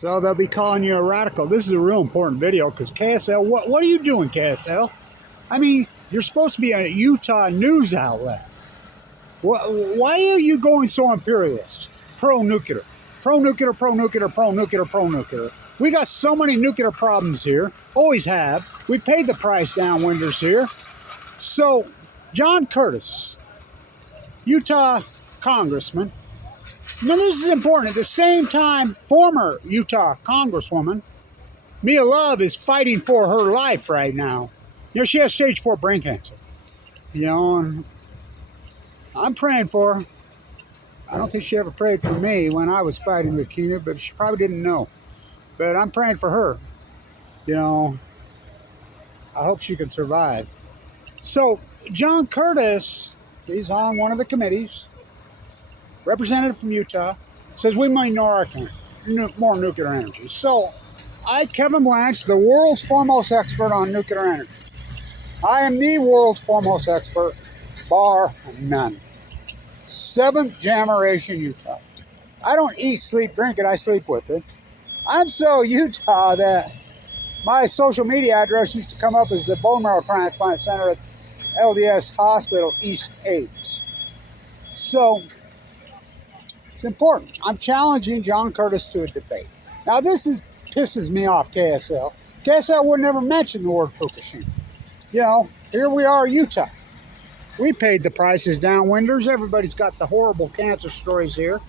So they'll be calling you a radical. This is a real important video because KSL, what are you doing, KSL? I mean, you're supposed to be a Utah news outlet. Why are you going so imperialist? Pro-nuclear. Pro-nuclear, pro-nuclear, pro-nuclear, pro-nuclear. We got so many nuclear problems here. Always have. We paid the price downwinders here. So, John Curtis, Utah congressman. Now, this is important. At the same time, former Utah congresswoman, Mia Love, is fighting for her life right now. You know, she has stage 4 brain cancer. You know, and I'm praying for her. I don't think she ever prayed for me when I was fighting leukemia, but she probably didn't know. But I'm praying for her. You know, I hope she can survive. So, John Curtis, he's on one of the committees, representative from Utah, says we might ignore more nuclear energy. So, Kevin Blanch, the world's foremost expert on nuclear energy. I am the world's foremost expert, bar none. 7th generation Utah. I don't eat, sleep, drink it, I sleep with it. I'm so Utah that my social media address used to come up as the Bone Marrow Transplant Center at LDS Hospital East 8. So, it's important. I'm challenging John Curtis to a debate. Now, pisses me off, KSL. KSL would never mention the word Fukushima. You know, here we are, Utah. We paid the prices downwinders. Everybody's got the horrible cancer stories here.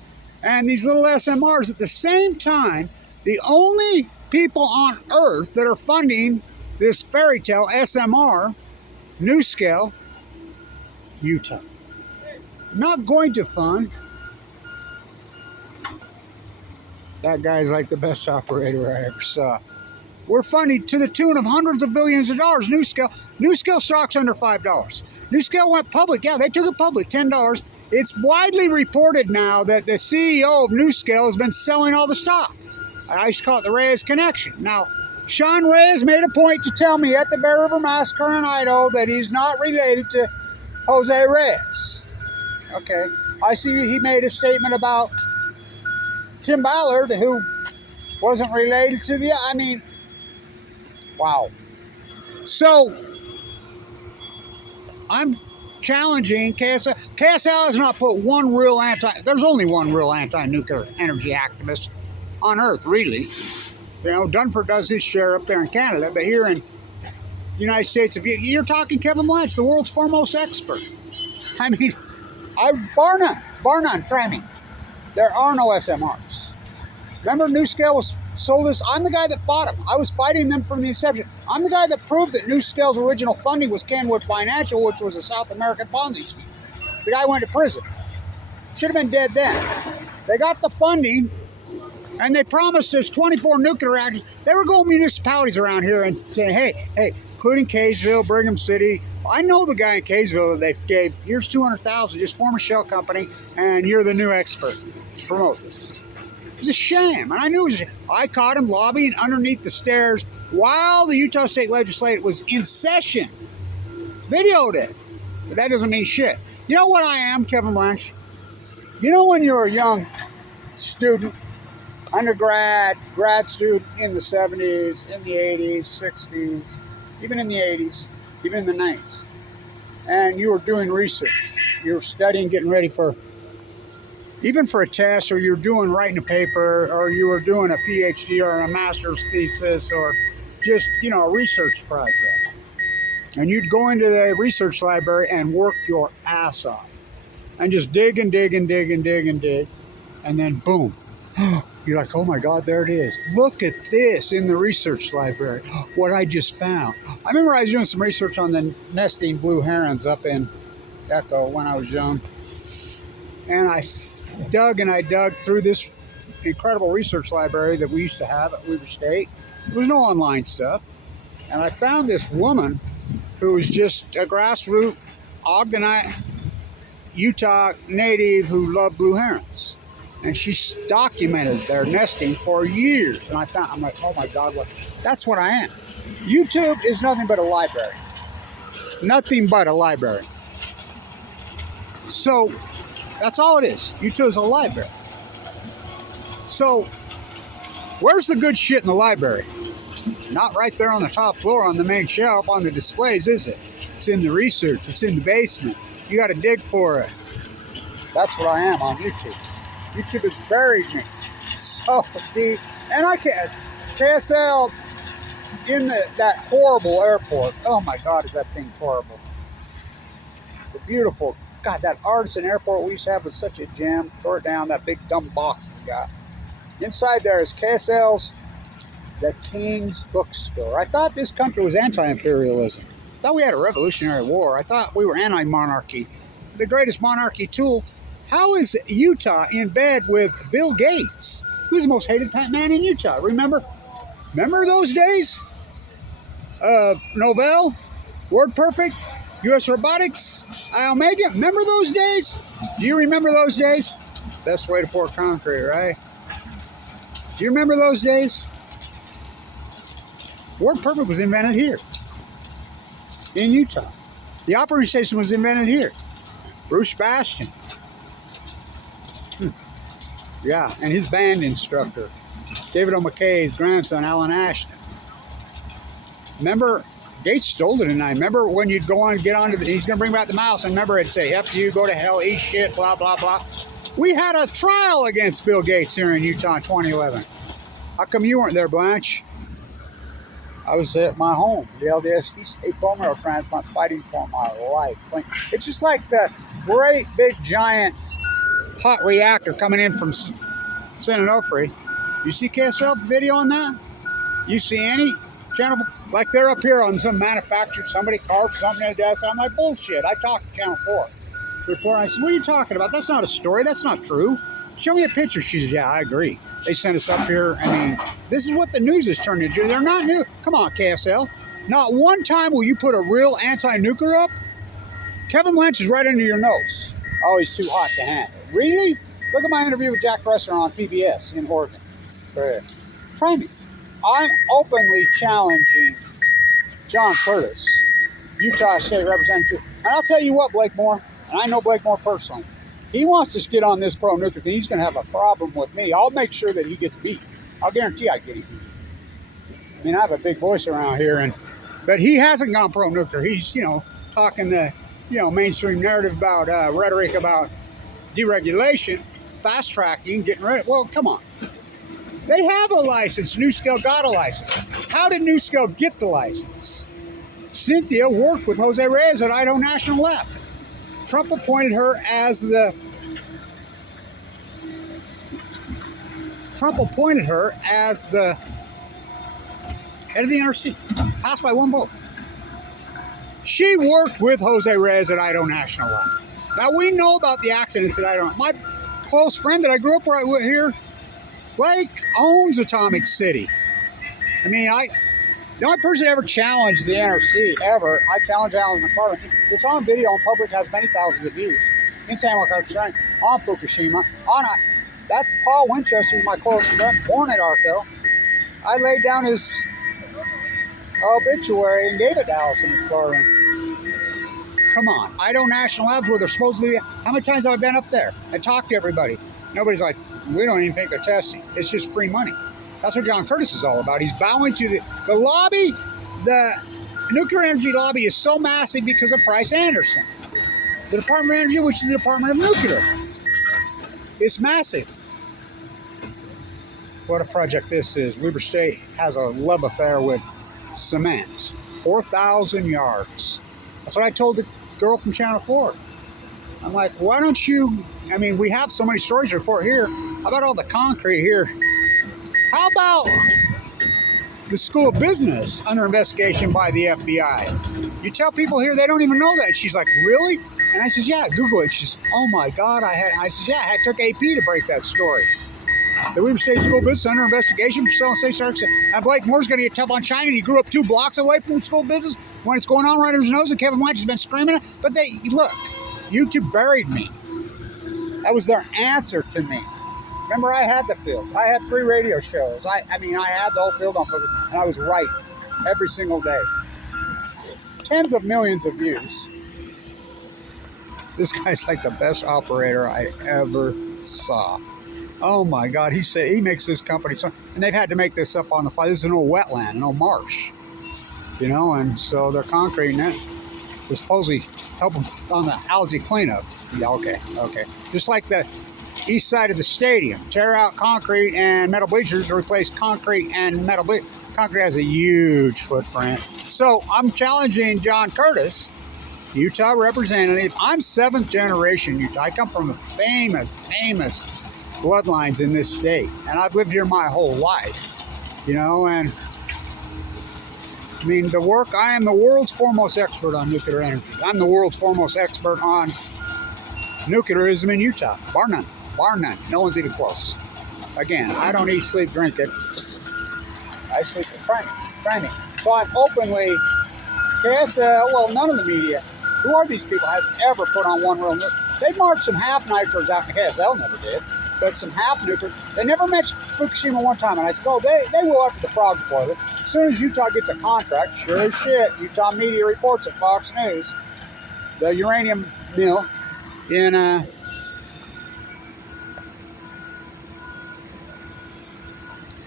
And these little SMRs. At the same time, the only people on Earth that are funding this fairy tale SMR, NuScale, Utah. Not going to fund. That guy's like the best operator I ever saw. We're funding to the tune of hundreds of billions of dollars. NuScale stock's under $5. NuScale went public. Yeah, they took it public, $10. It's widely reported now that the CEO of NuScale has been selling all the stock. I used to call it the Reyes connection. Now, Sean Reyes made a point to tell me at the Bear River Massacre in Idaho that he's not related to Jose Reyes. Okay. I see he made a statement about Tim Ballard, who wasn't related to the... I mean, wow. So, I'm challenging KSL. KSL has not put one real there's only one real anti-nuclear energy activist on Earth, really. You know, Dunford does his share up there in Canada, but here in the United States, if you're talking Kevin Blanch, the world's foremost expert. I mean, bar none, try me. There are no SMRs. Remember, NuScale was sold us. I'm the guy that fought them. I was fighting them from the inception. I'm the guy that proved that NuScale's original funding was Kenwood Financial, which was a South American Ponzi scheme. The guy went to prison. Should have been dead then. They got the funding, and they promised us 24 nuclear reactors. They were going to municipalities around here and saying, hey, including Kaysville, Brigham City. I know the guy in Kaysville that they gave, here's $200,000, just form a shell company, and you're the new expert. Promote this. It was a sham, and I knew it was a sham. I caught him lobbying underneath the stairs while the Utah State Legislature was in session. Videoed it. But that doesn't mean shit. You know what I am, Kevin Blanch? You know when you're a young student, undergrad, grad student in the 70s, in the 80s, 60s, even in the 80s, even in the 90s, and you were doing research. You were studying, getting ready for, even for a test, or you were writing a paper, or you were doing a PhD or a master's thesis, or just, you know, a research project. And you'd go into the research library and work your ass off. And just dig and dig and dig and dig and dig. And then boom. You're like, oh my God, there it is. Look at this in the research library. What I just found. I remember I was doing some research on the nesting blue herons up in Echo when I was young. And I dug through this incredible research library that we used to have at Weber State. There was no online stuff. And I found this woman who was just a grassroots Ogden, Utah native who loved blue herons. And she documented their nesting for years. And I'm like, oh my God, that's what I am. YouTube is nothing but a library. Nothing but a library. So that's all it is. YouTube is a library. So Where's the good shit in the library? Not right there on the top floor on the main shelf on the displays, is it? It's in the research. It's in the basement. You got to dig for it. That's what I am on YouTube. YouTube has buried me so deep. And I can't. KSL in that horrible airport. Oh my God, is that thing horrible. The beautiful, God, that Artisan airport we used to have was such a gem. Tore it down, that big dumb box we got. Inside there is KSL's The King's Bookstore. I thought this country was anti-imperialism. I thought we had a revolutionary war. I thought we were anti-monarchy. The greatest monarchy tool. How is Utah in bed with Bill Gates? Who's the most hated man in Utah? Remember those days? Novell, Word Perfect, U.S. Robotics, Omega. Remember those days? Do you remember those days? Best way to pour concrete, right? Do you remember those days? Word Perfect was invented here in Utah. The operating station was invented here. Bruce Bastian. Yeah, and his band instructor, David O. McKay's grandson, Alan Ashton. Remember, Gates stole it tonight. Remember when you'd go on, get on to he's going to bring back the mouse, and remember it'd say, F you, go to hell, eat shit, blah, blah, blah. We had a trial against Bill Gates here in Utah in 2011. How come you weren't there, Blanch? I was at my home, the LDS East State Bone Marrow transplant, fighting for my life. It's just like the great big giant hot reactor coming in from San Onofre. You see KSL video on that? You see any channel? Like they're up here on some manufacturer, somebody carved something in a desk. I'm like, bullshit. I talked to Channel 4. Report. I said, what are you talking about? That's not a story. That's not true. Show me a picture. She says, yeah, I agree. They sent us up here. I mean, this is what the news is turning into. They're not new. Come on, KSL. Not one time will you put a real anti-nuclear up. Kevin Blanch is right under your nose. Oh, he's too hot to handle. Really? Look at my interview with Jack Presser on PBS in Oregon. Try me. I'm openly challenging John Curtis, Utah State Representative. And I'll tell you what, Blake Moore, and I know Blake Moore personally, he wants to get on this pro-nuclear thing. He's going to have a problem with me. I'll make sure that he gets beat. I'll guarantee I get him beat. I mean, I have a big voice around here, but he hasn't gone pro-nuclear. He's, talking the, mainstream narrative about rhetoric about deregulation, fast-tracking, getting rid of. Well, come on. They have a license. NuScale got a license. How did NuScale get the license? Cynthia worked with Jose Reyes at Idaho National Lab. Trump appointed her as the head of the NRC. Passed by one vote. She worked with Jose Reyes at Idaho National Lab. Now we know about the accidents at Idaho. My close friend that I grew up right with here, Blake, owns Atomic City. I mean, the only person that ever challenged the NRC ever, I challenged Alan McFarland. It's on video and public, has many thousands of views. In San Juan, California, on Fukushima. That's Paul Winchester, my close friend, born at Arco. I laid down his obituary and gave it to Allison McFarland. Come on, Idaho National Labs where they're supposed to be. How many times have I been up there and talked to everybody? Nobody's like, we don't even think they're testing. It's just free money. That's what John Curtis is all about. He's bowing to the lobby. The nuclear energy lobby is so massive because of Price Anderson. The Department of Energy, which is the Department of Nuclear. It's massive. What a project this is. Weber State has a love affair with cement. 4,000 yards. That's what I told the girl from Channel 4. I'm like, why don't you, I mean, we have so many stories to report here. How about all the concrete here? How about the School of Business under investigation by the FBI? You tell people here they don't even know that. She's like, really? And I says, yeah, Google it. She's, oh my God, I says, yeah, I took AP to break that story. The Weber State School of Business under investigation for selling state starts. And Blake Moore's going to get tough on China. And he grew up 2 blocks away from the School of Business when it's going on right under his nose. And Kevin Blanch has been screaming it. But look, YouTube buried me. That was their answer to me. Remember, I had the field. I had 3 radio shows. I had the whole field on focus, and I was right every single day. Tens of millions of views. This guy's like the best operator I ever saw. Oh my God, he said he makes this company so, and they've had to make this up on the fly. This is an old wetland, an old marsh, you know, and so they're concreting it to supposedly help them on the algae cleanup. Yeah, okay. Just like the east side of the stadium, tear out concrete and metal bleachers to replace concrete and metal bleachers. Concrete has a huge footprint. So I'm challenging John Curtis, Utah representative. I'm 7th generation Utah. I come from the famous bloodlines in this state, and I've lived here my whole life, you know, and I mean, I am the world's foremost expert on nuclear energy. I'm the world's foremost expert on nuclearism in Utah, bar none, no one's even close. Again, I don't eat, sleep, drink it. I sleep with training. So I'm openly, KSL, well, none of the media, who are these people, has ever put on one real nuke. They marched some half nukers out, and KSL never did. But some half nukers. They never mentioned Fukushima one time, and I said, oh, they will after the frog boiler. As soon as Utah gets a contract, sure as shit, Utah media reports at Fox News, the uranium mill in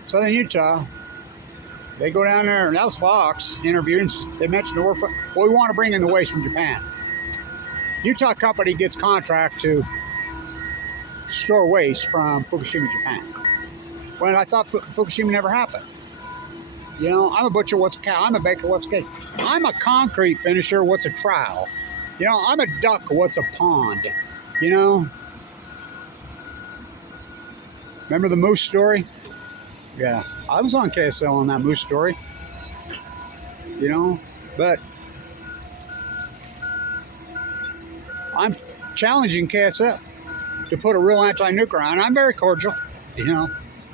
southern Utah, they go down there, and that was Fox interviewing. They mentioned the word, well, we want to bring in the waste from Japan. Utah company gets contract to store waste from Fukushima, Japan. When I thought Fukushima never happened. You know, I'm a butcher, what's a cow? I'm a baker, what's a cake? I'm a concrete finisher, what's a trowel? You know, I'm a duck, what's a pond? You know? Remember the moose story? Yeah, I was on KSL on that moose story. You know, but I'm challenging KSL to put a real anti-nuclear on. I'm very cordial, you know.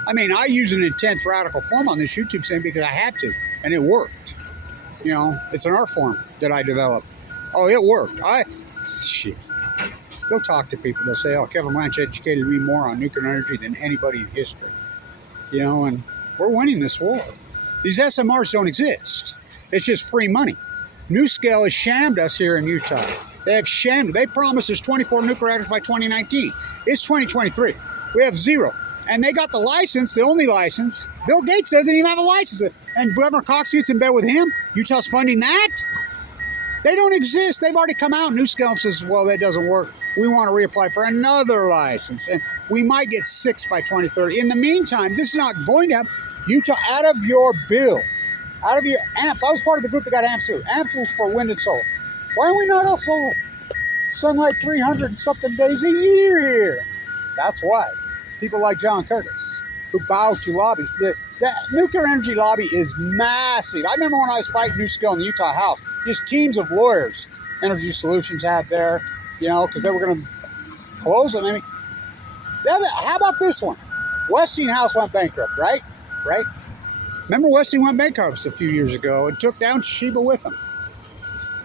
I mean, I use an intense radical form on this YouTube thing because I had to, and it worked. You know, it's an art form that I developed. Oh, it worked. Shit. Go talk to people. They'll say, oh, Kevin Blanch educated me more on nuclear energy than anybody in history. You know, and we're winning this war. These SMRs don't exist. It's just free money. NuScale has shammed us here in Utah. They have shammed. They promised us 24 nuclear reactors by 2019. It's 2023. We have 0. And they got the license, the only license. Bill Gates doesn't even have a license. And Governor Cox gets in bed with him. Utah's funding that? They don't exist. They've already come out. NuScale says, well, that doesn't work. We want to reapply for another license. And we might get 6 by 2030. In the meantime, this is not going to happen. Utah, out of your bill, out of your amps. I was part of the group that got amps too. Amps was for wind and solar. Why are we not also sunlight 300 and something days a year here? That's why. People like John Curtis, who bow to lobbies. The nuclear energy lobby is massive. I remember when I was fighting NuScale in the Utah House, just teams of lawyers Energy Solutions had there, you know, because they were going to close them. I mean, how about this one? Westinghouse went bankrupt, right? Remember Westinghouse went bankrupt a few years ago and took down Toshiba with them.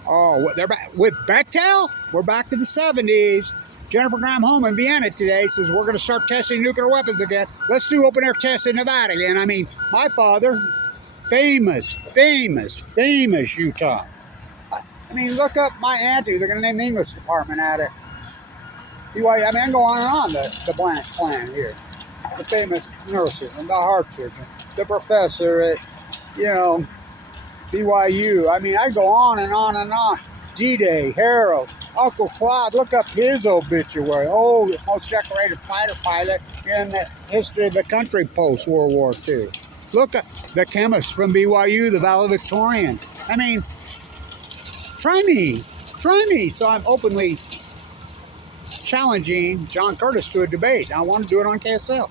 Oh, they're back with Bechtel? We're back to the 70s. Jennifer Graham-Holm in Vienna today says we're going to start testing nuclear weapons again. Let's do open-air tests in Nevada again. I mean, my father, famous Utah. I mean, look up my auntie. They're going to name the English department at it. I mean, I go on and on, the Blanch clan here. The famous neurosurgeon, the heart surgeon, the professor at, you know, BYU. I mean, I go on and on and on. D-Day, Harold, Uncle Claude, look up his obituary. Oh, the most decorated fighter pilot in the history of the country post-World War II. Look at the chemist from BYU, the valedictorian. I mean, try me. So I'm openly challenging John Curtis to a debate. I want to do it on KSL.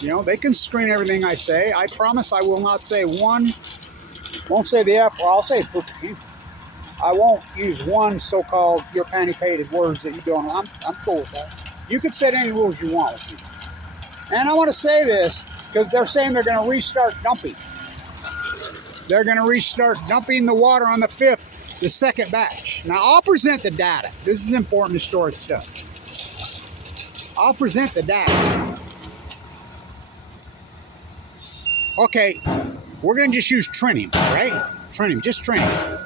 You know, they can screen everything I say. I promise I will not say won't say the F, or I'll say Fukushima. I won't use one so-called your panty-pated words that you don't. I'm cool with that. You can set any rules you want with me. And I want to say this because they're saying they're going to restart dumping. They're going to restart dumping the water on the 5th, the second batch. Now, I'll present the data. This is important historic stuff. I'll present the data. Okay, we're going to just use tritium, right? Tritium, just tritium.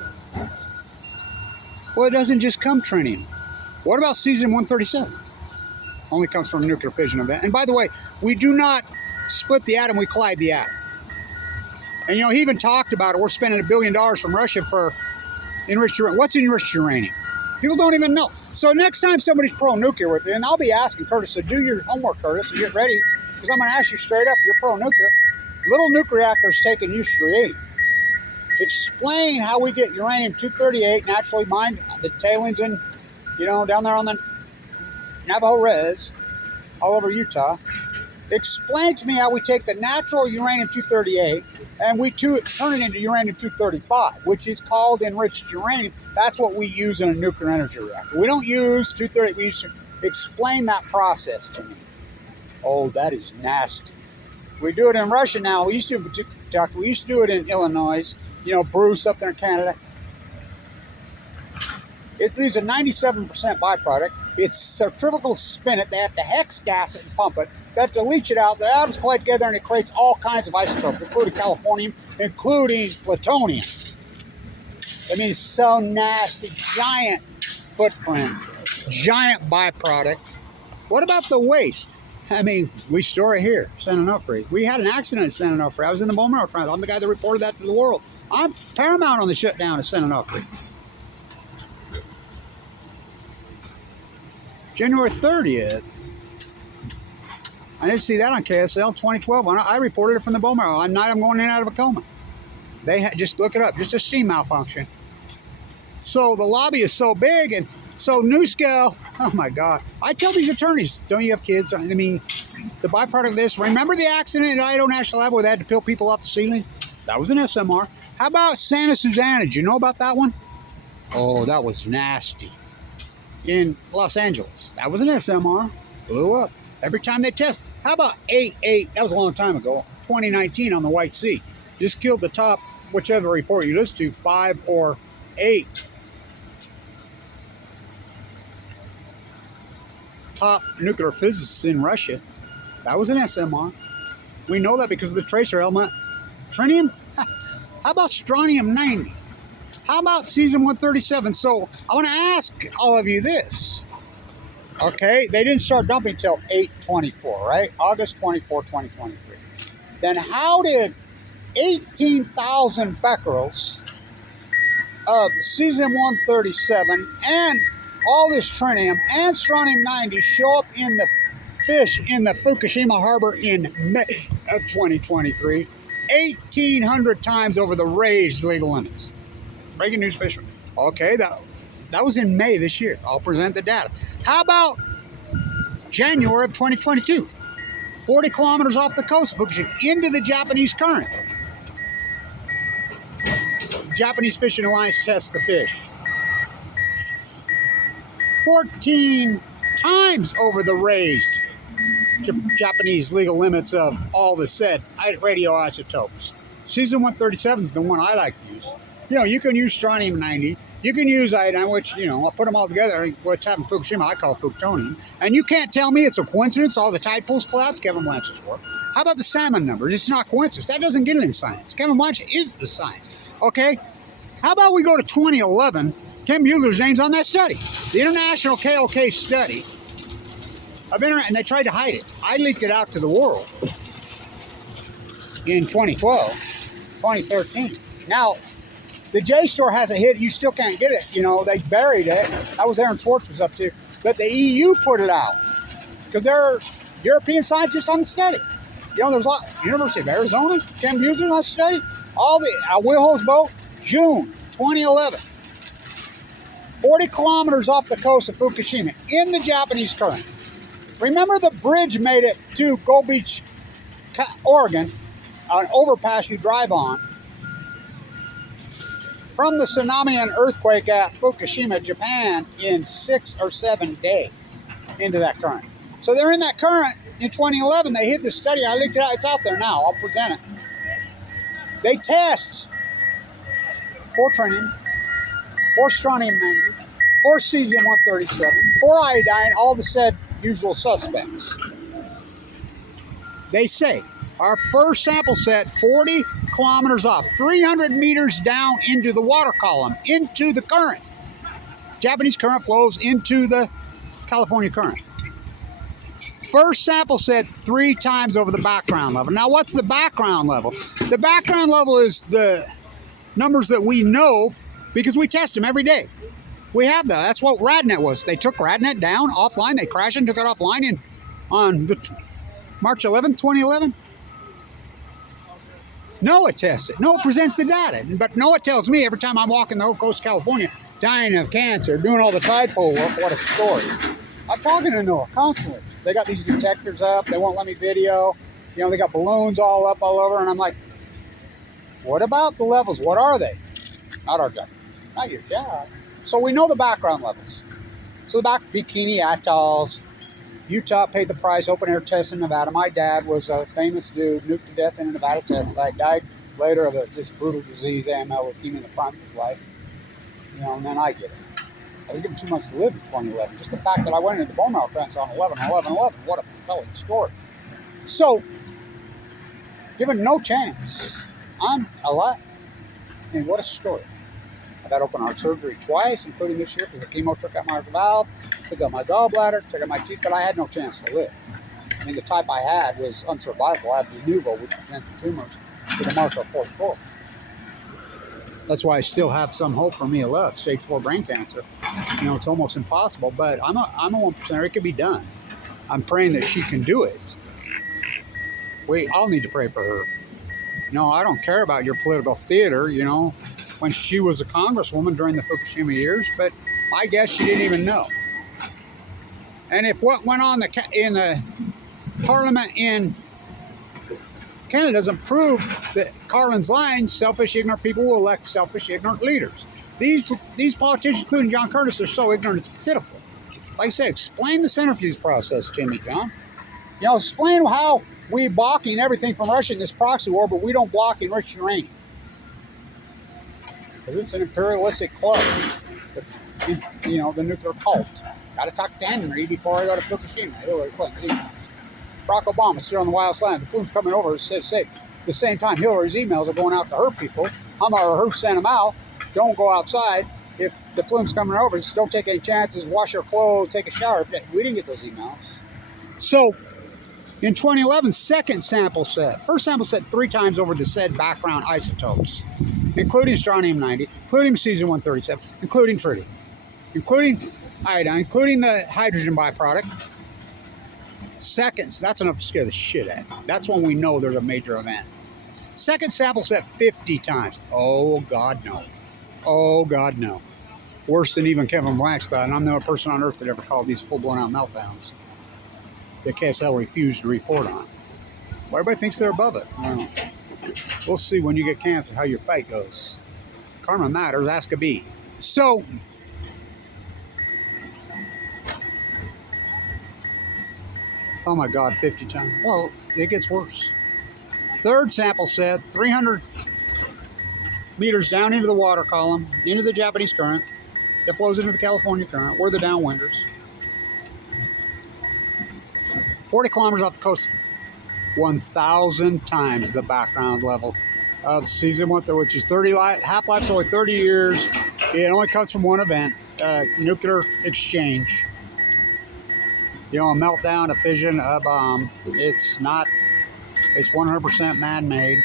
Well, it doesn't just come tritium. What about cesium-137? Only comes from a nuclear fission event. And by the way, we do not split the atom, we collide the atom. And you know, he even talked about it. We're spending $1 billion from Russia for enriched uranium. What's enriched uranium? People don't even know. So next time somebody's pro-nuclear with you, and I'll be asking Curtis, so do your homework, Curtis, and get ready, because I'm going to ask you straight up, you're pro-nuclear. Little nuclear reactors taking U-3. Explain how we get uranium-238 naturally mined, the tailings in, you know, down there on the Navajo Res, all over Utah. Explain to me how we take the natural uranium-238 and we turn it into uranium-235, which is called enriched uranium. That's what we use in a nuclear energy reactor. We don't use 238. We use to explain that process to me. Oh, that is nasty. We do it in Russia now. We used to do it in Kentucky. We used to do it in Illinois. You know, Bruce up there in Canada. It leaves a 97% byproduct. It's centrifugal spin it. They have to hex gas it and pump it. They have to leach it out. The atoms collide together and it creates all kinds of isotopes, including californium, including plutonium. I mean, it's so nasty. Giant footprint. Giant byproduct. What about the waste? I mean, we store it here, San Onofre. We had an accident at San Onofre. I was in the bone marrow trial. I'm the guy that reported that to the world. I'm paramount on the shutdown at San Onofre. January 30th. I didn't see that on KSL 2012. I reported it from the bone marrow. On night I'm going in and out of a coma. They just look it up. Just a steam malfunction. So the lobby is so big and so NuScale. Oh my God. I tell these attorneys, don't you have kids? I mean, the byproduct of this. Remember the accident at Idaho National Lab where they had to peel people off the ceiling? That was an SMR. How about Santa Susana? Did you know about that one? Oh, that was nasty. In Los Angeles. That was an SMR. Blew up. Every time they test. How about 8, that was a long time ago, 2019 on the White Sea. Just killed the top, whichever report you listen to, 5 or 8. Top nuclear physicists in Russia. That was an SMR. We know that because of the tracer element. Tritium? How about strontium-90? How about cesium-137? So I want to ask all of you this. Okay, they didn't start dumping until 8/24, right? August 24, 2023. Then how did 18,000 becquerels of cesium-137 and all this tritium and strontium-90 show up in the fish in the Fukushima harbor in May of 2023? 1,800 times over the raised legal limits. Breaking news, fishermen. Okay, that was in May this year. I'll present the data. How about January of 2022? 40 kilometers off the coast of Fukushima into the Japanese current. The Japanese Fishing Alliance tests the fish. 14 times over the raised Japanese legal limits of all the said radioisotopes. Cesium-137 is the one I like to use. You know, you can use strontium-90. You can use iodine, which, you know, I'll put them all together. What's happened in Fukushima, I call plutonium. And you can't tell me it's a coincidence, all the tide pools collapse, Kevin Blanch's work. How about the salmon numbers? It's not coincidence. That doesn't get it in science. Kevin Blanch is the science, okay? How about we go to 2011? Ken Bueller's name's on that study. The International KLK study. And they tried to hide it. I leaked it out to the world in 2012, 2013. Now, the JSTOR has a hit. You still can't get it. You know, they buried it. That was Aaron Swartz was up to. But the EU put it out because there are European scientists on the study. You know, there's a lot. University of Arizona, Ken Bueller's on the study. All the Wilhelm's boat, June 2011. 40 kilometers off the coast of Fukushima in the Japanese current. Remember the bridge made it to Gold Beach, Oregon, an overpass you drive on, from the tsunami and earthquake at Fukushima, Japan, in 6 or 7 days into that current. So they're in that current. In 2011, they hid the study. I looked it out. It's out there now. I'll present it. They test for tritium, for strontium-90, for cesium-137, for iodine, all the said usual suspects. They say our first sample set 40 kilometers off, 300 meters down into the water column, into the current. Japanese current flows into the California current. First sample said 3 times over the background level. Now, what's the background level? The background level is the numbers that we know because we test them every day. We have that. That's what RadNet was. They took RadNet down offline. They crashed and took it offline on March 11th, 2011. NOAA tests it. NOAA presents the data. But NOAA tells me every time I'm walking the whole coast of California, dying of cancer, doing all the tide pole work, what a story. I'm talking to NOAA constantly. They got these detectors up. They won't let me video. You know, they got balloons all up all over. And I'm like, what about the levels? What are they? Not our job. Not your job. So we know the background levels. So the back Bikini Atolls, Utah paid the price, open air test in Nevada. My dad was a famous dude, nuked to death in a Nevada test site, died later of this brutal disease, AML, leukemia in the prime of his life. You know, and then I get it. I didn't give him 2 months to live in 2011. Just the fact that I went into the bone marrow transplant on 11/11/11. What a compelling story. So, given no chance, I'm alive. And what a story. I've had open heart surgery twice, including this year, because the chemo took out my valve, took out my gallbladder, took out my teeth, but I had no chance to live. I mean, the type I had was unsurvivable. I had the Nuvo, which presents tumors, with a marker of 44. That's why I still have some hope for me left. Stage 4 brain cancer. You know, it's almost impossible, but I'm a 1%. It can be done. I'm praying that she can do it. I'll need to pray for her. No, I don't care about your political theater, you know, when she was a congresswoman during the Fukushima years, but I guess she didn't even know. And if what went on in the parliament in Canada doesn't prove that Carlin's lying, selfish, ignorant people will elect selfish, ignorant leaders. These politicians, including John Curtis, are so ignorant it's pitiful. Like I said, explain the centrifuge process to me, John. You know, explain how we blocking everything from Russia in this proxy war, but we don't block enriched uranium. Because it's an imperialistic club. You know, the nuclear cult. Got to talk to Henry before I go to Fukushima. Hillary Clinton. Barack Obama still on the wildest land. The plume's coming over. It says safe. At the same time, Hillary's emails are going out to her people. Her sent them out. Don't go outside. If the plume's coming over, just don't take any chances. Wash your clothes. Take a shower. We didn't get those emails. So, in 2011, second sample set. First sample set 3 times over the said background isotopes, including strontium-90, including cesium-137, including tritium, including iodine, including the hydrogen byproduct. Seconds, that's enough to scare the shit out of me. That's when we know there's a major event. Second sample set 50 times. Oh, God, no. Oh, God, no. Worse than even Kevin Blanch thought, and I'm the only person on earth that ever called these full-blown out meltdowns that KSL refused to report on. Well, everybody thinks they're above it. Well, we'll see when you get cancer how your fight goes. Karma matters, ask a bee. So, oh my God, 50 times. Well, it gets worse. Third sample said 300 meters down into the water column, into the Japanese current that flows into the California current. We're the downwinders. 40 kilometers off the coast, 1,000 times the background level of cesium-137, which is half-life, only 30 years. It only comes from one event, nuclear exchange. You know, a meltdown, a fission, a bomb. It's 100% man-made.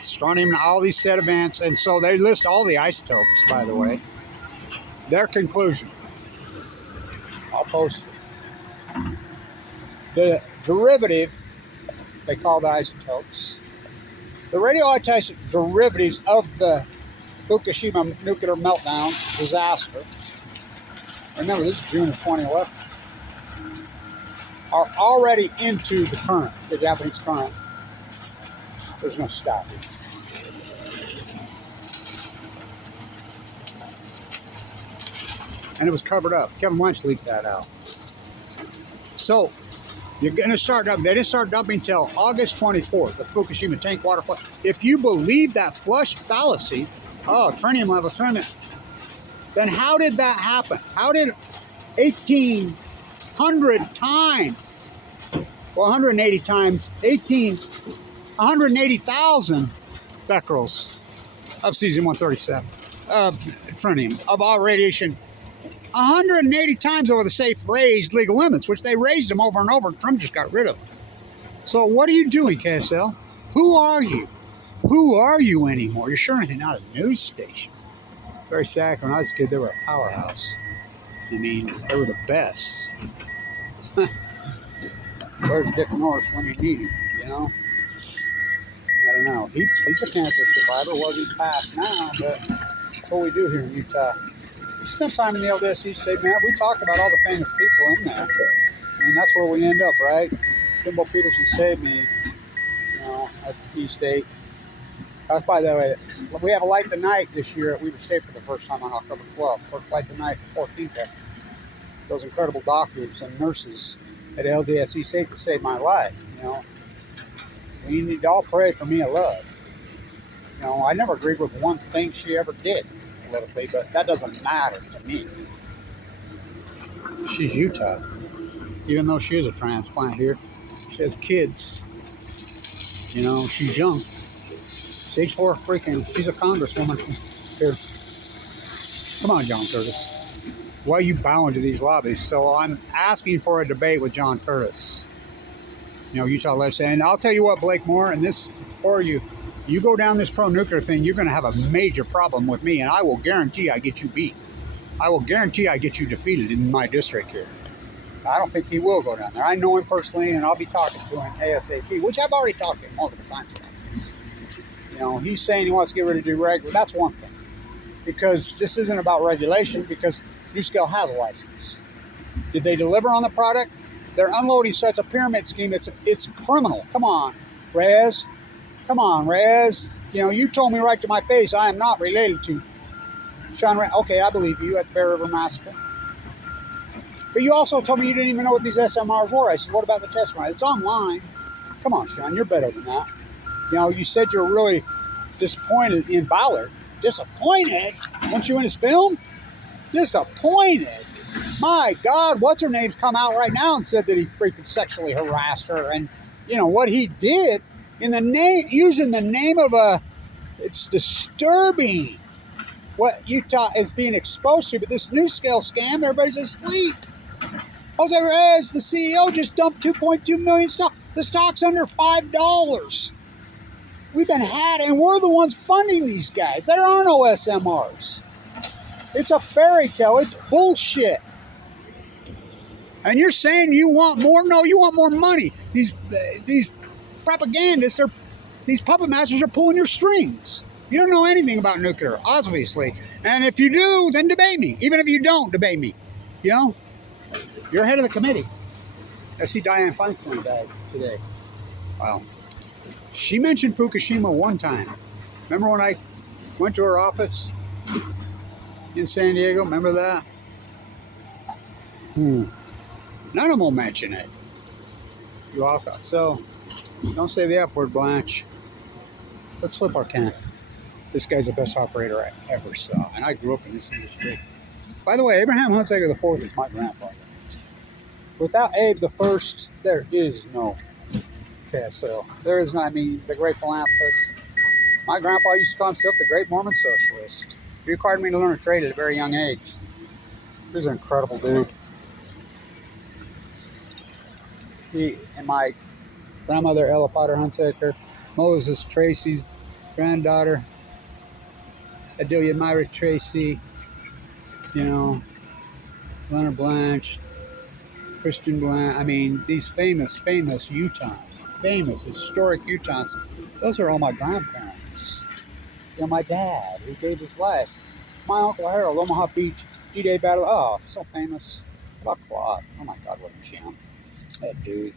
Strontium, all these set events, and so they list all the isotopes, by the way. Their conclusion. I'll post it. The derivative, they call the isotopes, the radioactive derivatives of the Fukushima nuclear meltdown disaster, remember this is June of 2011, are already into the current, the Japanese current. There's no stopping. And it was covered up. Kevin Blanch leaked that out. So, you're going to start dumping. They didn't start dumping until August 24th, the Fukushima tank water flush. If you believe that flush fallacy, tritium levels, then how did that happen? How did 1,800 times, well, 180 times, 180,000 becquerels of cesium-137, of tritium, of all radiation 180 times over the safe raised legal limits, which they raised them over and over. Trump just got rid of them. So what are you doing, KSL? Who are you? Who are you anymore? You're sure not a news station. It's very sad. When I was a kid, they were a powerhouse. I mean, they were the best. Where's Dick Norris when you need him, you know? I don't know. He's a cancer survivor. Well, he's passed now, but that's what we do here in Utah. We spent time in the LDSE state, man. We talk about all the famous people in there. I mean, that's where we end up, right? Kimball Peterson saved me, you know, at the East State. That's by the way, we have a light the night this year at Weber State for the first time on October 12th. First light the night, the 14th. Those incredible doctors and nurses at LDSE State to save my life, you know. We need to all pray for Mia Love. You know, I never agreed with one thing she ever did politically, but that doesn't matter to me. She's Utah. Even though she is a transplant here, she has kids. You know, she's young. Stage 4 freaking, she's a congresswoman here. Come on, John Curtis. Why are you bowing to these lobbies? So I'm asking for a debate with John Curtis. You know, Utah legislature. And I'll tell you what, Blake Moore, and this for you go down this pro-nuclear thing, you're going to have a major problem with me, and I will guarantee I get you beat. I will guarantee I get you defeated in my district here. I don't think he will go down there. I know him personally, and I'll be talking to him ASAP, which I've already talked to him multiple times about. You know, he's saying he wants to get rid of deregulation. That's one thing. Because this isn't about regulation, because NuScale has a license. Did they deliver on the product? They're unloading such a pyramid scheme. It's criminal. Come on, Rez. Come on, Rez. You know, you told me right to my face I am not related to Sean Rez. Okay, I believe you at the Bear River Massacre. But you also told me you didn't even know what these SMRs were. I said, what about the test run? It's online. Come on, Sean, you're better than that. You know, you said you're really disappointed in Ballard. Disappointed? Weren't you in his film? Disappointed? My God, what's her name's come out right now and said that he freaking sexually harassed her, and you know what he did in the name, using the name of a. It's disturbing what Utah is being exposed to. But this NuScale scam, everybody's asleep. Jose Reyes, the CEO, just dumped 2.2 million stock. The stock's under $5. We've been had, and we're the ones funding these guys. There are no SMRs. It's a fairy tale. It's bullshit. And you're saying you want more? No, you want more money. These propagandists, these puppet masters are pulling your strings. You don't know anything about nuclear, obviously. And if you do, then debate me. Even if you don't, debate me. You know? You're head of the committee. I see Dianne Feinstein died today. Wow. She mentioned Fukushima one time. Remember when I went to her office in San Diego? Remember that? None of them will mention it. You all thought so. Don't say the F word, Blanch. Let's flip our can. This guy's the best operator I ever saw, and I grew up in this industry. By the way, Abraham Hunsaker IV is my grandfather. Without Abe the First, there is no KSL. There is no, I mean, the great philanthropist. My grandpa used to call himself the great Mormon socialist. He required me to learn a trade at a very young age. He was an incredible dude. He and my grandmother, Ella Potter Hunsaker, Moses Tracy's granddaughter, Adelia Myra Tracy, you know, Leonard Blanch, Christian Blanch. I mean, these famous Utahns, famous historic Utahns. Those are all my grandparents. You know, my dad, who gave his life. My Uncle Harold, Omaha Beach, D-Day Battle. Oh, so famous. How about Claude? Oh my God, what a champ. That dude.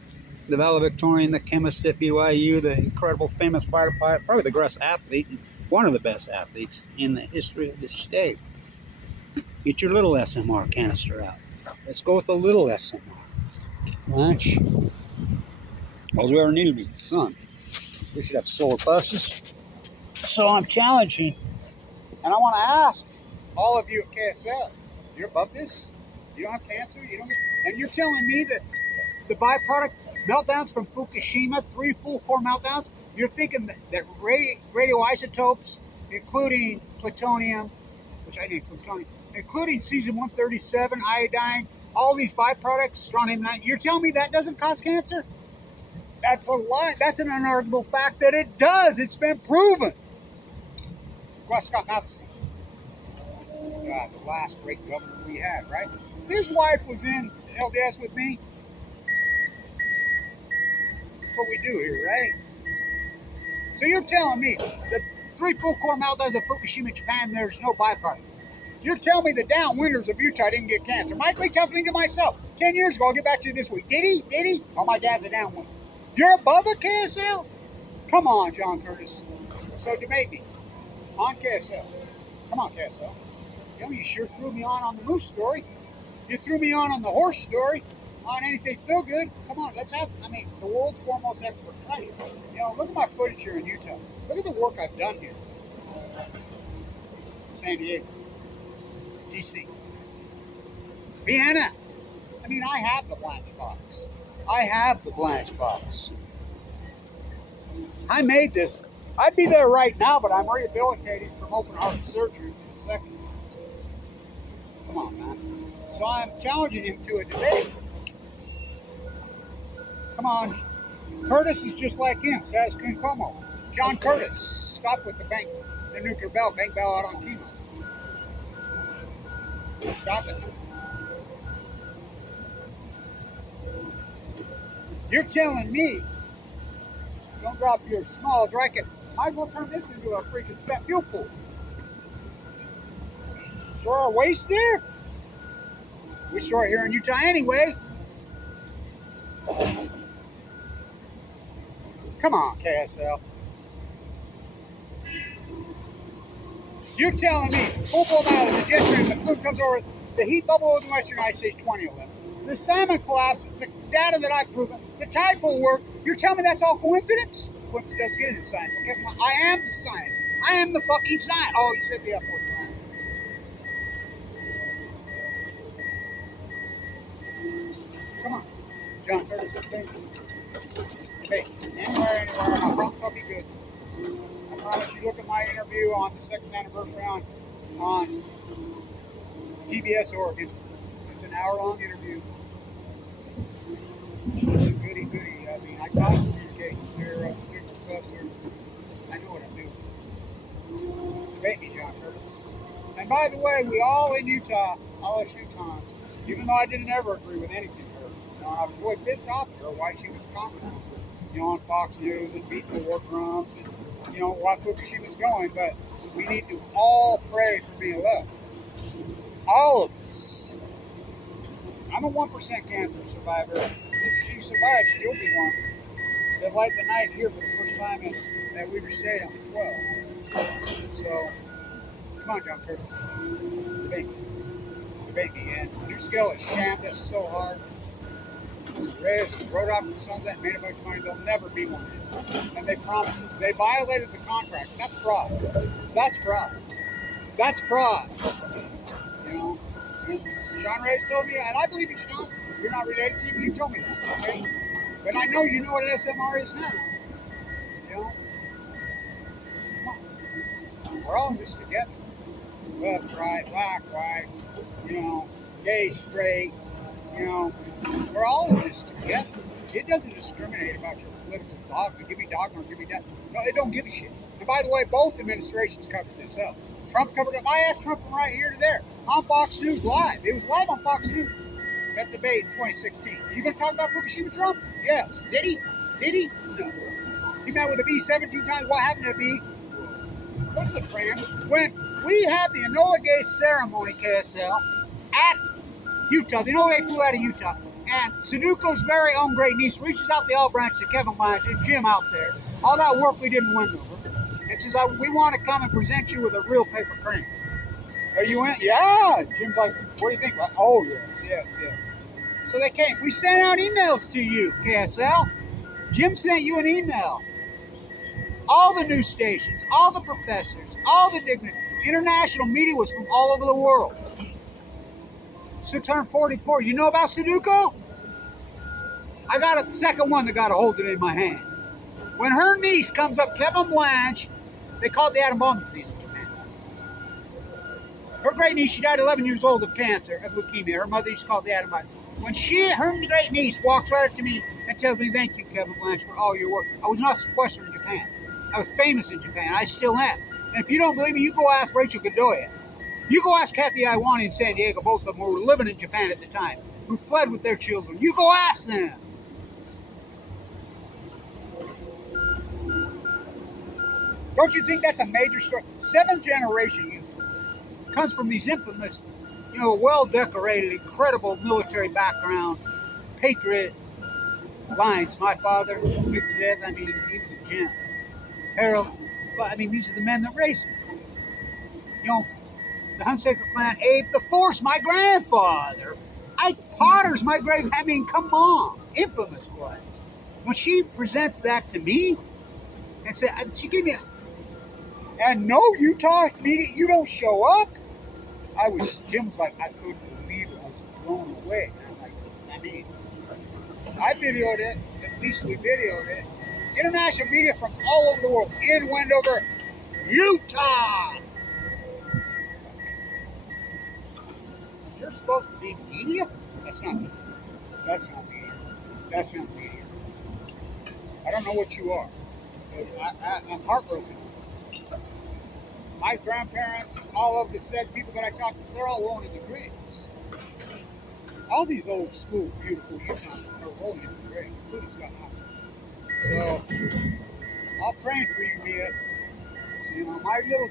The valedictorian, the chemist at BYU, the incredible famous fighter pilot, probably the best athlete, one of the best athletes in the history of this state. Get your little SMR canister out. Let's go with the little SMR. Lunch. All we ever needed was the sun. We should have solar buses. So I'm challenging, and I want to ask all of you at KSL, you're above this? You don't have cancer? You don't get, and you're telling me that the byproduct meltdowns from Fukushima, 3 full core meltdowns, you're thinking that radioisotopes, including plutonium, which I named plutonium, including cesium-137, iodine, all these byproducts, strontium-90. You're telling me that doesn't cause cancer? That's a lie. That's an unarguable fact that it does. It's been proven. Scott Matheson, the last great governor we had, right? His wife was in LDS with me. That's what we do here, right? So you're telling me that 3 full core maltodextrin of Fukushima, Japan, there's no byproduct. You're telling me the downwinders of Utah didn't get cancer. Mike Lee tells me to myself 10 years ago, I'll get back to you this week. Did he? Did he? Oh, my dad's a downwinder. You're above a KSL? Come on, John Curtis. So debate me on KSL. Come on, KSL. You know, you sure threw me on the moose story. You threw me on the horse story. On anything feel good. Come on, let's have, I mean, the world's foremost expert. Try it. You know, look at my footage here in Utah. Look at the work I've done here. San Diego, DC, Vienna. I mean, I have the Blanch box. I have the Blanch box. I made this. I'd be there right now, but I'm rehabilitating from open heart surgery in a second. Come on, man. So I'm challenging him to a debate. Come on. Curtis is just like him, says Como. John Curtis. Stop with the nuclear bell, bank bell out on chemo. Stop it. You're telling me, don't drop your small racket. Might as well turn this into a freaking spent fuel pool. Store our waste there? We store it here in Utah anyway. Come on, KSL. You're telling me full blow out of the jet stream, the fluid comes over, the heat bubble of the Western United States 2011. The salmon collapse, the data that I've proven, the tide will work. You're telling me that's all coincidence? Coincidence doesn't get into science. Okay, I am the science. I am the fucking science. Oh, you said the F word. Come on. John Curtis, hey, anywhere, and I promise I'll be good. I promise you look at my interview on the 2nd anniversary on PBS Oregon. It's an hour-long interview. Goody. I mean, I taught communications here. I was a student professor. I know what I'm doing. Debate me, John Curtis. And by the way, we all in Utah, all us Utahns, even though I didn't ever agree with anything her, you know, I was really pissed off at her why she was confident, you know, on Fox News and beating the war drums and, you know, why Fukushima's going. But we need to all pray for being left. All of us. I'm a 1% cancer survivor. If she survives, she'll be one. They've light the night here for the first time at Weaver State on the 12th. So, come on, John Curtis. Debate me. And New Skill has shammed us so hard. Reyes wrote off the Sunset and made a bunch of money. They'll never be one. And they promised us. They violated the contract. That's fraud. That's fraud. That's fraud. You know? And Sean Reyes told me, and I believe you, Sean. You're not related to me. You told me that, okay? But I know you know what an SMR is now. You know? Come on. We're all in this together. Left, right, black, white, you know, gay, straight, you know. We're all in this together. It doesn't discriminate about your political dogma. Give me dogma or give me that. No, they don't give a shit. And by the way, both administrations covered this up. Trump covered it. I asked Trump from right here to there on Fox News Live. It was live on Fox News. That debate in 2016. Are you going to talk about Fukushima, Trump? Yes. Did he? Did he? No. He met with a bee 17 times. What happened to a bee? What's the plan? When we had the Enola Gay ceremony, KSL, at Utah, the Enola Gay flew out of Utah, and Sudoku's very own great niece reaches out the olive branch to Kevin Blanch and Jim out there. All that work we didn't win over. And says, we want to come and present you with a real paper crane. Are you in? Yeah. Jim's like, what do you think? Well, oh, yes. So they came. We sent out emails to you, KSL. Jim sent you an email. All the news stations, all the professors, all the dignitaries, international media was from all over the world. So turned 44. You know about Sudoku? I got a second one that got to hold it in my hand. When her niece comes up, Kevin Blanch, they call it the atom bomb disease in Japan. Her great niece, she died 11 years old of cancer, of leukemia. Her mother used to call it the Adamite. When her great niece walks right up to me and tells me, "Thank you, Kevin Blanch, for all your work." I was not sequestered in Japan. I was famous in Japan. I still am. And if you don't believe me, you go ask Rachel Godoy. You go ask Kathy Iwani in San Diego. Both of them were living in Japan at the time, who fled with their children. You go ask them. Don't you think that's a major story? Seventh generation youth comes from these infamous, well-decorated, incredible military background, patriot lines. My father, nuked to death. I mean, he was a gent. Harold, I mean, these are the men that raised me. The Hunsaker clan, Abe the Force, my grandfather. Ike Potter's my great. I mean, come on, infamous blood. When she presents that to me, and said, she gave me and no Utah media, you don't show up. Jim was like, I couldn't believe it. I was blown away. And I'm like, I mean, I videoed it. At least we videoed it. International media from all over the world in Wendover, Utah. You're supposed to be media? That's not media. That's not media. That's not media. I don't know what you are. I'm heartbroken. My grandparents, all of the said people that I talked to, they're all rolling in the graves. All these old school, beautiful Utahns are rolling in the graves, including Scott Hopkins. So, I'm praying for you, Mia. My little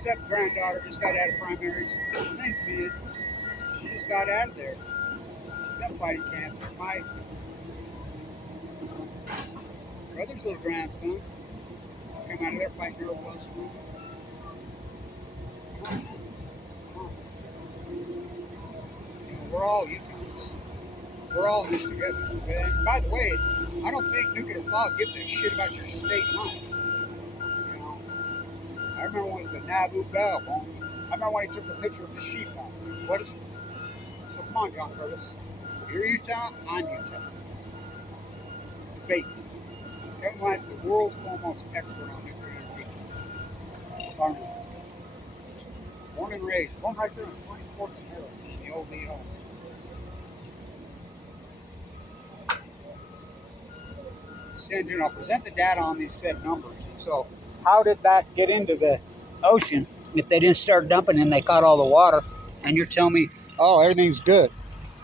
step-granddaughter just got out of primaries. Her name's Mia. She just got out of there. She's been fighting cancer. My brother's little grandson came out of there fighting neuroblastoma. We're all Utahns. We're all in this together. Okay? And by the way, I don't think Nuclear Fog gives a shit about your state line. I remember when it was the Nauvoo Bell. I remember when he took the picture of the sheep on. What is it? So come on, John Curtis. You're Utah, I'm Utah. Debate. Kevin Blanch is the world's foremost expert on nuclear energy. Farmer. Born and raised. Born right there in 24th and Harrison in the old Lee homes. I'll present the data on these said numbers. So how did that get into the ocean if they didn't start dumping and they caught all the water? And you're telling me, oh, everything's good.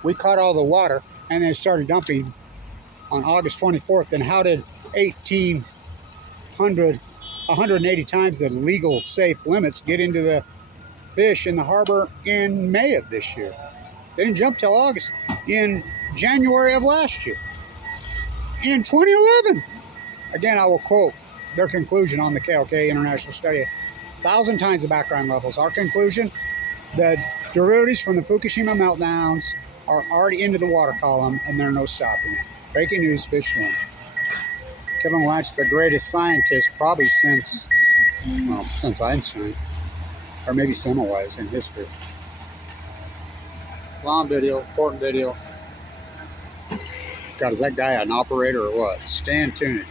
We caught all the water and then started dumping on August 24th. And how did 180 times the legal safe limits get into the fish in the harbor in May of this year? They didn't jump till August, in January of last year. In 2011, again, I will quote their conclusion on the KLK International Study, 1,000 times the background levels. Our conclusion, the derivatives from the Fukushima meltdowns are already into the water column, and there's no stopping it. Breaking news, fish swim. Kevin Blanch, the greatest scientist probably since Einstein, or maybe Semmelweis in history. Long video, important video. God, is that guy an operator or what? Stay tuned.